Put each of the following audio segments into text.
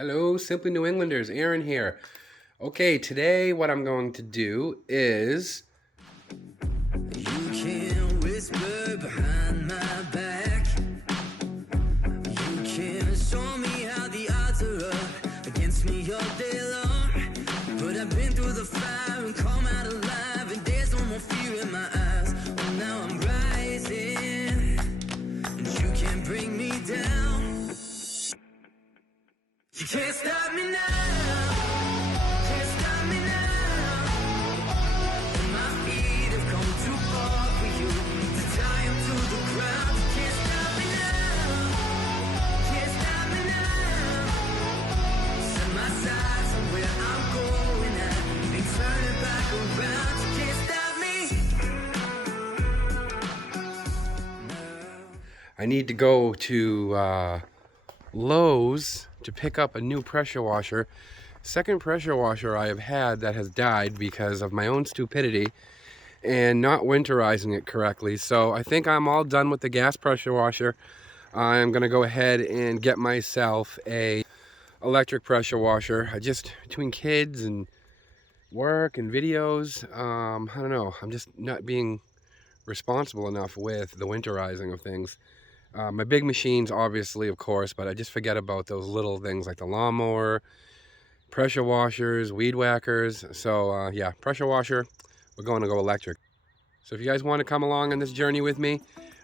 Hello, Simply New Englanders, Aaron here. Okay, today what I'm going to do is... You can whisper behind my back. You can show me how the odds are up against me all day long. But I've been through the fire and come out alive, and there's no more fear in my eyes. Oh, now I'm rising, and you can't bring me down. You can't stop me now. Can't stop me now. And my feet have come too far for you to tie 'em to the ground. You can't stop me now. Can't stop me now. Set my sights on where I'm going at. Ain't turning back around. You can't stop me. I need to go to Lowe's to pick up a new pressure washer. Second pressure washer I have had that has died because of my own stupidity and not winterizing it correctly. So I think I'm all done with the gas pressure washer. I'm gonna go ahead and get myself a electric pressure washer. Between kids and work and videos, I don't know, I'm just not being responsible enough with the winterizing of things. My big machines, obviously, of course, but I just forget about those little things like the lawnmower, pressure washers, weed whackers. So yeah, pressure washer, we're going to go electric. So if you guys want to come along on this journey with me,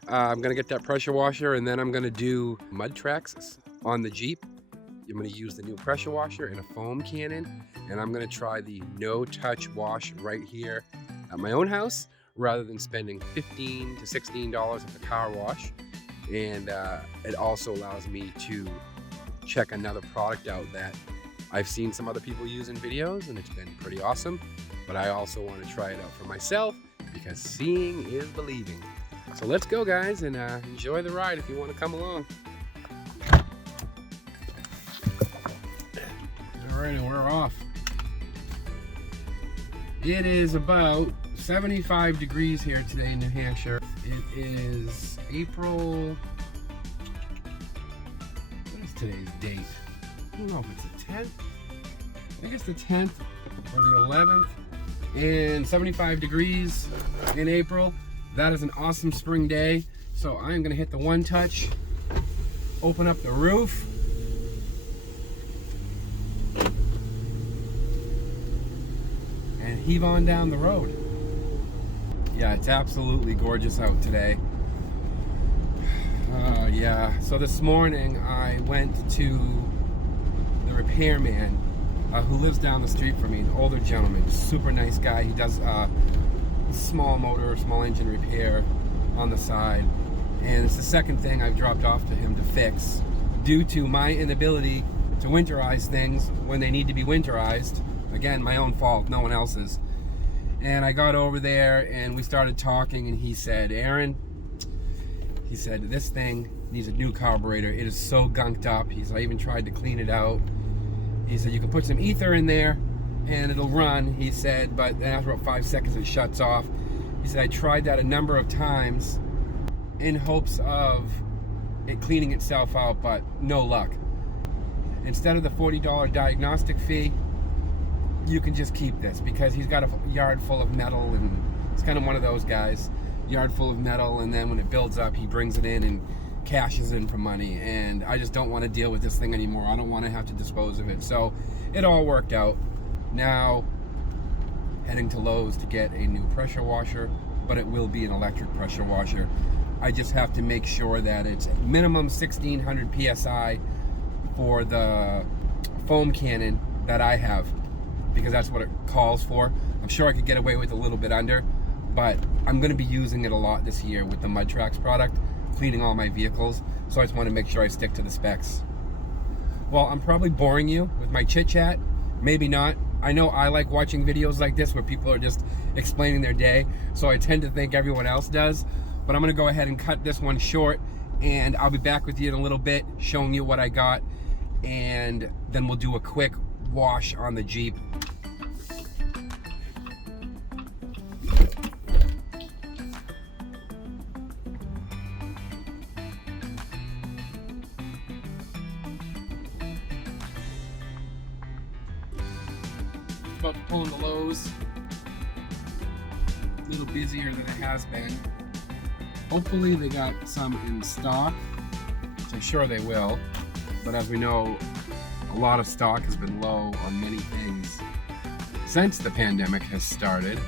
I'm going to get that pressure washer, and then I'm going to do mud tracks on the Jeep. I'm going to use the new pressure washer and a foam cannon, and I'm going to try the no-touch wash right here at my own house rather than spending $15 to $16 at the car wash. And it also allows me to check another product out that I've seen some other people use in videos, and it's been pretty awesome. But I also want to try it out for myself because seeing is believing. So let's go, guys, and enjoy the ride if you want to come along. Alrighty, we're off. It is about 75 degrees here today in New Hampshire. It is April, what is today's date? I don't know if it's the 10th. I think it's the 10th or the 11th. And 75 degrees in April. That is an awesome spring day. So I'm gonna hit the one touch, open up the roof. And heave on down the road. Yeah, it's absolutely gorgeous out today. Yeah, so this morning I went to the repairman who lives down the street from me, an older gentleman, super nice guy. He does small motor, small engine repair on the side. And it's the second thing I've dropped off to him to fix due to my inability to winterize things when they need to be winterized. Again, my own fault, no one else's. And I got over there and we started talking, and he said, Aaron, he said, this thing needs a new carburetor. It is so gunked up. I even tried to clean it out. He said, you can put some ether in there and it'll run, he said, but then after about 5 seconds it shuts off. He said, I tried that a number of times in hopes of it cleaning itself out, but no luck. Instead of the $40 diagnostic fee, you can just keep this, because he's got a yard full of metal, and it's kind of one of those guys, yard full of metal, and then when it builds up, he brings it in and cashes in for money, and I just don't want to deal with this thing anymore. I don't want to have to dispose of it. So it all worked out. Now heading to Lowe's to get a new pressure washer, but it will be an electric pressure washer. I just have to make sure that it's minimum 1600 PSI for the foam cannon that I have, because that's what it calls for. I'm sure I could get away with a little bit under, but I'm going to be using it a lot this year with the Mud Tracks product, cleaning all my vehicles, so I just want to make sure I stick to the specs. Well, I'm probably boring you with my chit chat, maybe not. I know I like watching videos like this where people are just explaining their day, so I tend to think everyone else does, but I'm going to go ahead and cut this one short, and I'll be back with you in a little bit showing you what I got, and then we'll do a quick wash on the Jeep. about pulling the lows. A little busier than it has been. Hopefully they got some in stock, which I'm sure they will. But as we know, a lot of stock has been low on many things since the pandemic has started.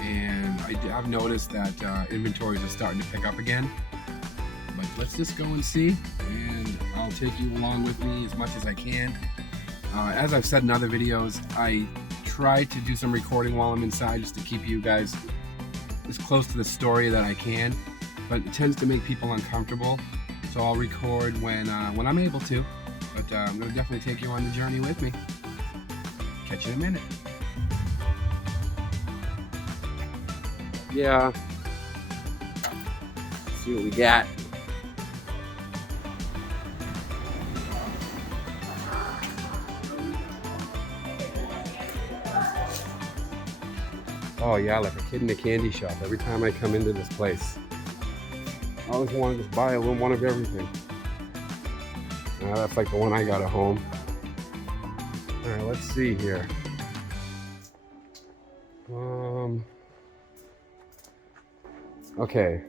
And I've noticed that inventories are starting to pick up again. But let's just go and see, and I'll take you along with me as much as I can. As I've said in other videos, I try to do some recording while I'm inside just to keep you guys as close to the story that I can, but it tends to make people uncomfortable, so I'll record when I'm able to. But I'm going to definitely take you on the journey with me. Catch you in a minute. Yeah. Let's see what we got. Oh yeah, like a kid in a candy shop. Every time I come into this place, I always want to just buy a little one of everything. That's like the one I got at home. All right, let's see here. Okay.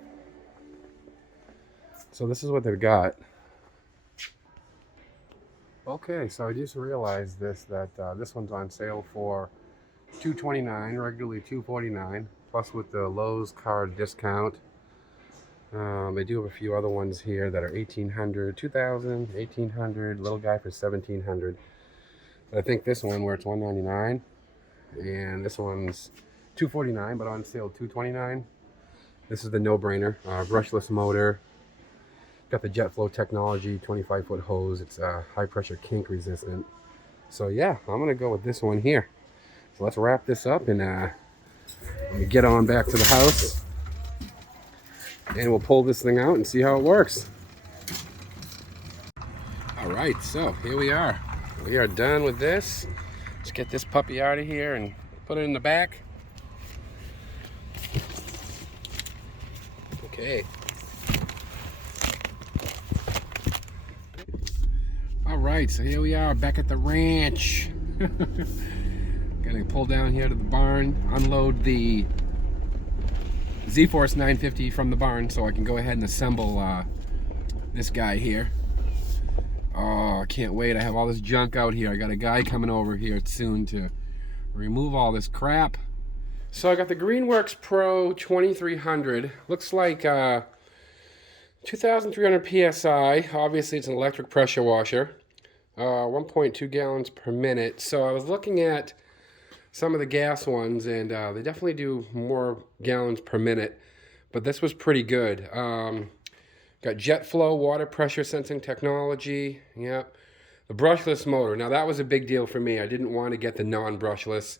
So this is what they've got. Okay, so I just realized that this one's on sale for $229, regularly $249, plus with the Lowe's card discount. They do have a few other ones here that are $1,800, $2,000, $1,800, little guy for $1,700. But I think this one where it's $199, and this one's $249, but on sale $229. This is the no-brainer, brushless motor. Got the jet flow technology, 25-foot hose. It's high pressure kink resistant. So yeah, I'm gonna go with this one here. So let's wrap this up and let me get on back to the house, and we'll pull this thing out and see how it works. All right, so here we are. We are done with this. Let's get this puppy out of here and put it in the back. Okay. All right, so here we are back at the ranch. Gonna pull down here to the barn, unload the ZFORCE 950 from the barn so I can go ahead and assemble this guy here. Oh, I can't wait. I have all this junk out here. I got a guy coming over here soon to remove all this crap. So I got the Greenworks Pro 2300. Looks like 2,300 PSI. Obviously it's an electric pressure washer. 1.2 gallons per minute. So I was looking at some of the gas ones, and they definitely do more gallons per minute, but this was pretty good. Got jet flow, water pressure sensing technology. Yep. The brushless motor. Now that was a big deal for me. I didn't want to get the non-brushless.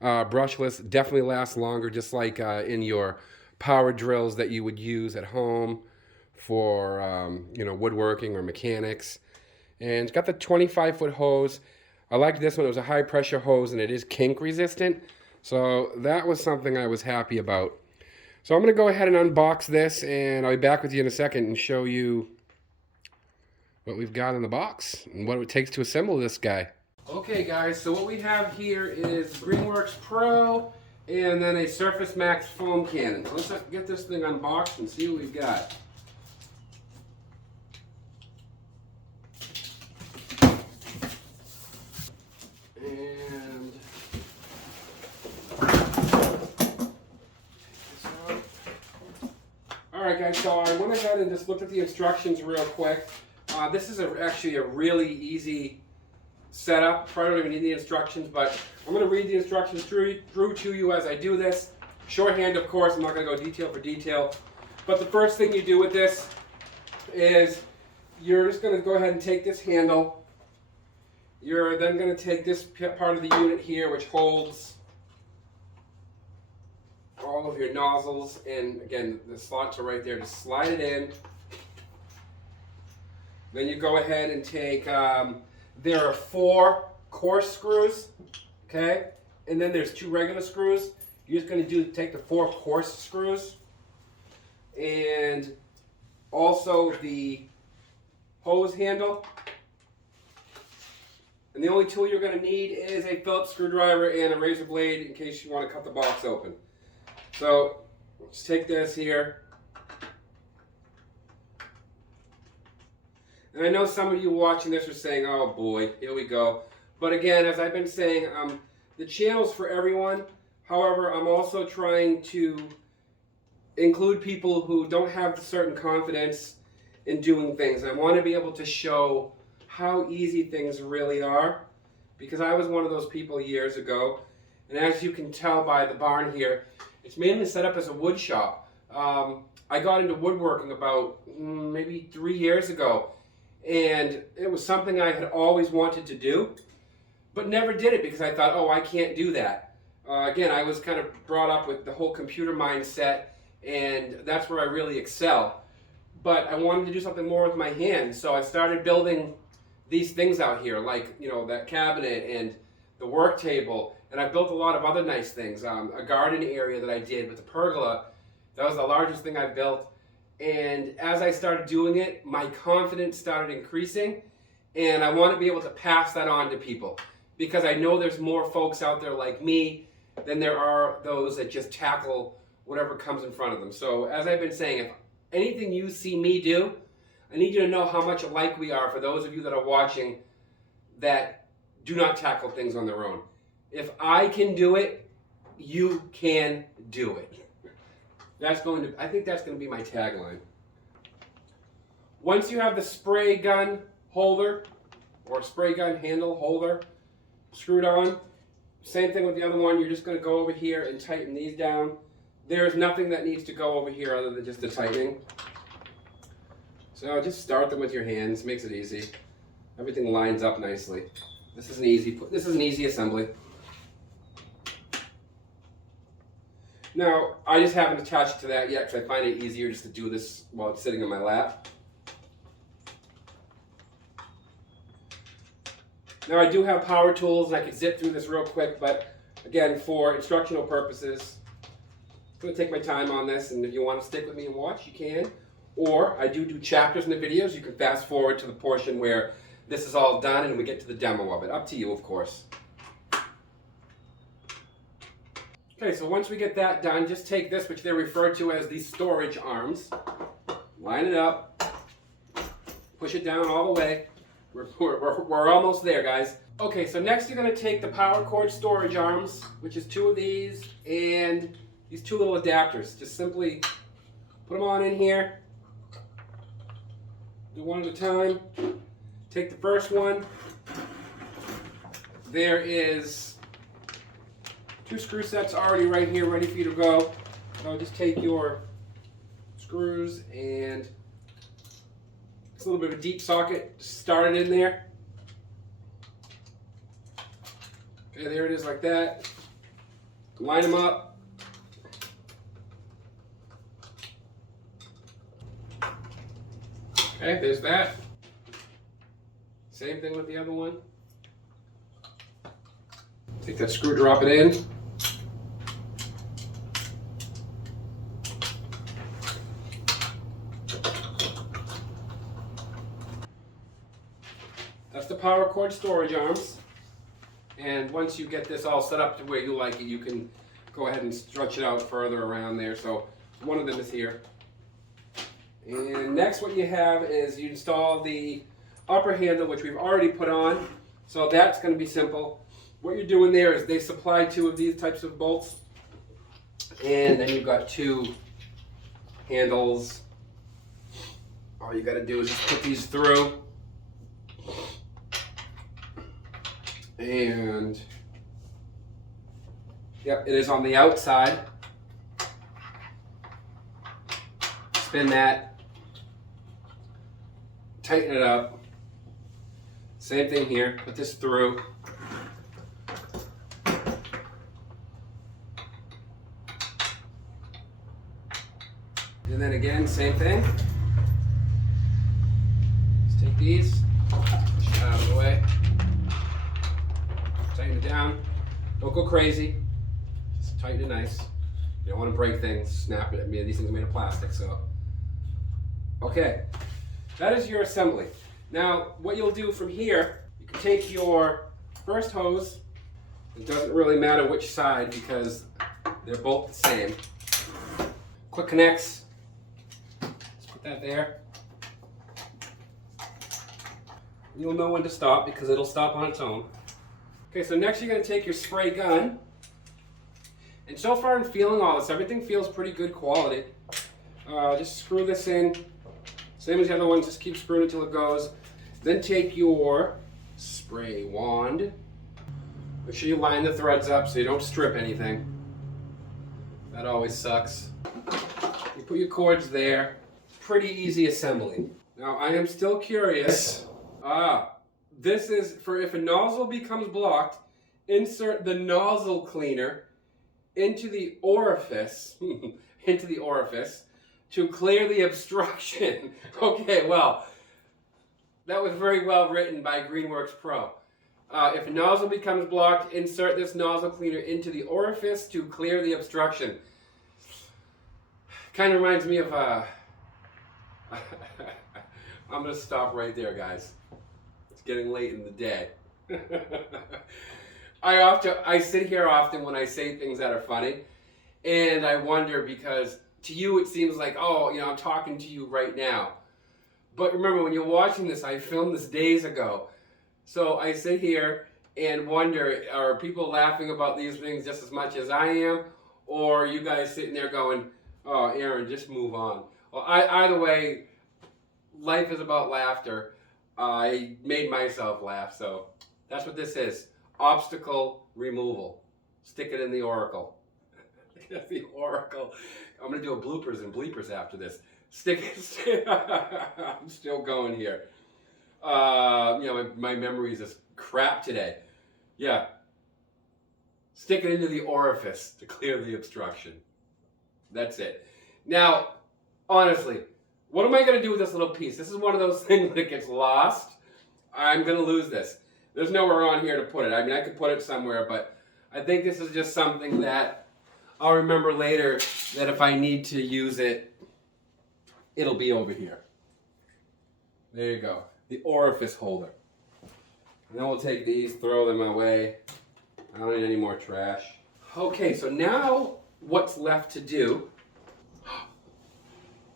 Brushless definitely lasts longer, just like in your power drills that you would use at home for woodworking or mechanics. And it's got the 25-foot hose. I liked this one. It was a high pressure hose and it is kink resistant. So that was something I was happy about. So I'm going to go ahead and unbox this, and I'll be back with you in a second and show you what we've got in the box and what it takes to assemble this guy. Okay guys, so what we have here is Greenworks Pro and then a Surface Max foam cannon. So let's get this thing unboxed and see what we've got. Alright guys, so I went ahead and just looked at the instructions real quick. This is actually a really easy setup. Probably don't even need the instructions, but I'm going to read the instructions through to you as I do this. Shorthand, of course. I'm not going to go detail for detail. But the first thing you do with this is you're just going to go ahead and take this handle. You're then going to take this part of the unit here, which holds all of your nozzles, and again the slots are right there. Just slide it in. Then you go ahead and take there are 4 coarse screws, okay, and then there's 2 regular screws. You're just going to take the 4 coarse screws, and also the hose handle. And the only tool you're going to need is a Phillips screwdriver and a razor blade in case you want to cut the box open. So let's take this here. And I know some of you watching this are saying, oh boy, here we go. But again, as I've been saying, the channel's for everyone. However, I'm also trying to include people who don't have certain confidence in doing things. I want to be able to show how easy things really are, because I was one of those people years ago. And as you can tell by the barn here, it's mainly set up as a wood shop. I got into woodworking about maybe 3 years ago. And it was something I had always wanted to do, but never did it because I thought, oh, I can't do that. Again, I was kind of brought up with the whole computer mindset, and that's where I really excel. But I wanted to do something more with my hands, so I started building these things out here, like, you know, that cabinet and the work table, and I built a lot of other nice things. A garden area that I did with the pergola, that was the largest thing I built. And as I started doing it, my confidence started increasing, and I want to be able to pass that on to people, because I know there's more folks out there like me than there are those that just tackle whatever comes in front of them. So as I've been saying, if anything you see me do, I need you to know how much alike we are for those of you that are watching that do not tackle things on their own. If I can do it, you can do it. I think that's going to be my tagline. Once you have the spray gun holder or spray gun handle holder screwed on, same thing with the other one, you're just going to go over here and tighten these down. There's nothing that needs to go over here other than just the tightening. So just start them with your hands, makes it easy. Everything lines up nicely. This is an easy assembly. Now, I just haven't attached to that yet because I find it easier just to do this while it's sitting in my lap. Now, I do have power tools and I could zip through this real quick, but again, for instructional purposes, I'm going to take my time on this, and if you want to stick with me and watch, you can. Or I do chapters in the videos. You can fast forward to the portion where this is all done and we get to the demo of it. Up to you, of course. Okay, so once we get that done, just take this, which they refer to as the storage arms, line it up, push it down all the way. We're almost there, guys. Okay, so next you're going to take the power cord storage arms, which is 2 of these, and these 2 little adapters. Just simply put them on in here. Do one at a time. Take the first one. There is 2 screw sets already right here, ready for you to go. So just take your screws, and it's a little bit of a deep socket. Start it in there. Okay, there it is like that. Line them up. Okay, there's that. Same thing with the other one. Take that screw, drop it in. That's the power cord storage arms. And once you get this all set up to where you like it, you can go ahead and stretch it out further around there. So one of them is here. And next what you have is you install the upper handle, which we've already put on. So that's going to be simple. What you're doing there is they supply 2 of these types of bolts. And then you've got 2 handles. All you got to do is just put these through. And yep, it is on the outside. Spin that. Tighten it up. Same thing here. Put this through. And then again, same thing. Let's take these, push it out of the way. Tighten it down. Don't go crazy. Just tighten it nice. You don't want to break things, snap it. I mean, these things are made of plastic, so. Okay, that is your assembly. Now, what you'll do from here, you can take your First hose, it doesn't really matter which side because they're both the same. Quick connects. Let's put that there. You'll know when to stop because it'll stop on its own. Okay, so next you're going to take your spray gun. And so far I'm feeling all this. Everything feels pretty good quality. Just screw this in. Same as the other ones, just keep screwing it until it goes. Then take your spray wand. Make sure you line the threads up so you don't strip anything. That always sucks. You put your cords there. Pretty easy assembly. Now I am still curious. This is for if a nozzle becomes blocked, insert the nozzle cleaner into the orifice, to clear the obstruction. Okay, well, that was very well written by Greenworks Pro. If a nozzle becomes blocked, insert this nozzle cleaner into the orifice to clear the obstruction. Kind of reminds me of I'm gonna stop right there, guys. It's getting late in the day. I sit here often when I say things that are funny, and I wonder because to you it seems like, oh, you know, I'm talking to you right now. But remember, when you're watching this, I filmed this days ago. So I sit here and wonder, are people laughing about these things just as much as I am? Or are you guys sitting there going, oh, Aaron, just move on? Well, either way, life is about laughter. I made myself laugh, so that's what this is. Obstacle removal. Stick it in the oracle. The oracle. I'm going to do a bloopers and bleepers after this. Stick it. I'm still going here. You know, my memory is just crap today. Yeah. Stick it into the orifice to clear the obstruction. That's it. Now, honestly, what am I going to do with this little piece? This is one of those things that gets lost. I'm going to lose this. There's nowhere on here to put it. I mean, I could put it somewhere, but I think this is just something that I'll remember later that if I need to use it, it'll be over here. There you go. The orifice holder. And then we'll take these, throw them away. I don't need any more trash. Okay, so now what's left to do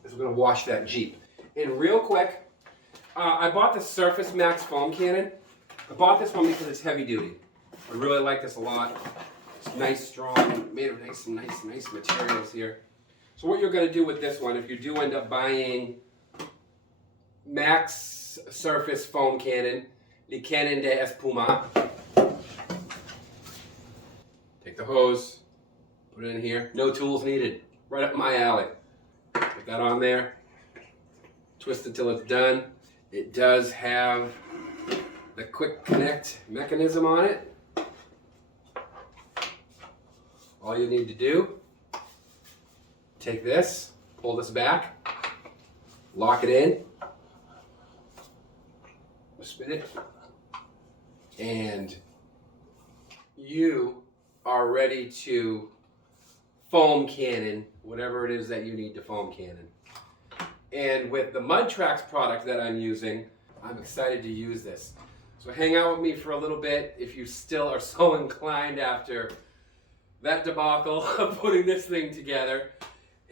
is we're going to wash that Jeep. And real quick, I bought the Surface Max foam cannon. I bought this one because it's heavy duty. I really like this a lot. It's nice, strong, made of some nice materials here. So what you're going to do with this one, if you do end up buying Max Surface foam cannon, the Cannon de Espuma, take the hose, put it in here. No tools needed. Right up my alley. Put that on there. Twist it till it's done. It does have the quick connect mechanism on it. All you need to do, take this, pull this back, lock it in, spin it, and you are ready to foam cannon whatever it is that you need to foam cannon. And with the Mud Tracks product that I'm using, I'm excited to use this. So hang out with me for a little bit if you still are so inclined after that debacle of putting this thing together.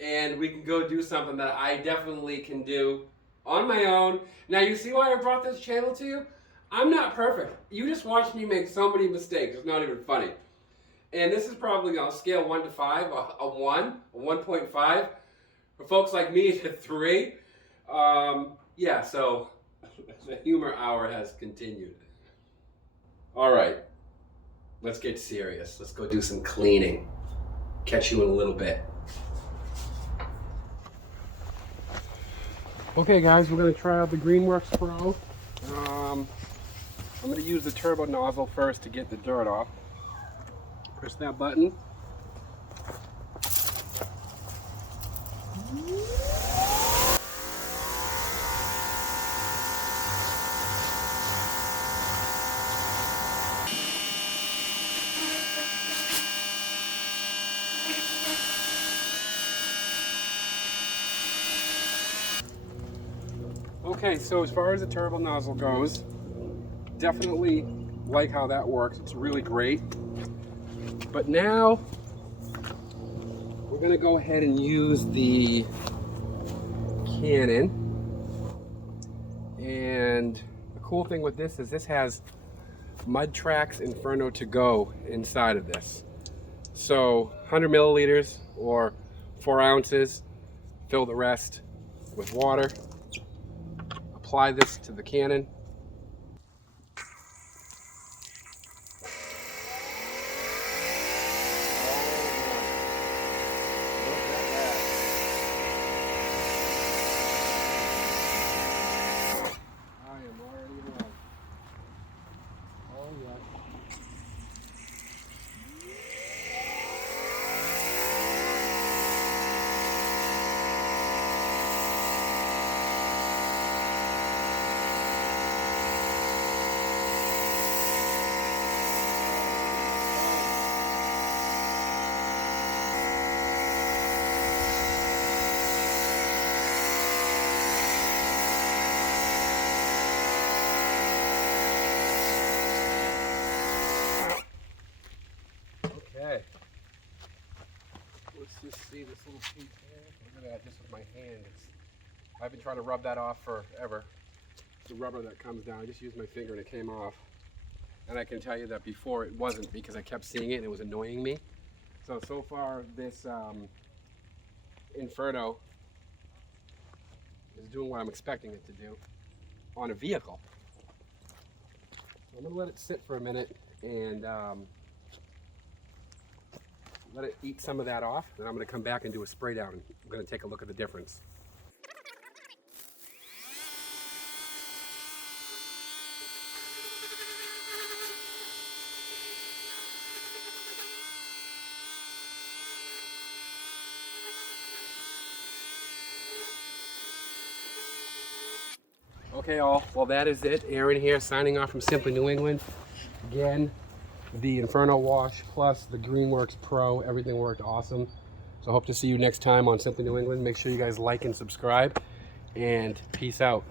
And we can go do something that I definitely can do on my own. Now you see why I brought this channel to you? I'm not perfect. You just watched me make so many mistakes. It's not even funny. And this is probably on a scale 1 to 5, a 1, a 1.5. For folks like me, it's a 3. Yeah, so the humor hour has continued. All right, let's get serious. Let's go do some cleaning. Catch you in a little bit. Okay guys, we're gonna try out the Greenworks Pro. I'm gonna use the turbo nozzle first to get the dirt off. Press that button. Okay, so as far as the turbo nozzle goes, definitely like how that works. It's really great. But now we're gonna go ahead and use the Canon. And the cool thing with this is this has Mud Tracks Inferno to go inside of this. So 100 milliliters or 4 ounces, fill the rest with water, apply this to the Canon. Okay, let's just see this little piece here. Look at that, just with my hand. I've been trying to rub that off forever. The rubber that comes down, I just used my finger and it came off. And I can tell you that before it wasn't, because I kept seeing it and it was annoying me. So far this Inferno is doing what I'm expecting it to do on a vehicle. So I'm gonna let it sit for a minute and let it eat some of that off, and I'm going to come back and do a spray down. I'm going to take a look at the difference. Okay all, well that is it. Aaron here signing off from Simply New England. Again, the Inferno wash plus the Greenworks Pro, everything worked awesome. So I hope to see you next time on Simply New England. Make sure you guys like and subscribe, and peace out.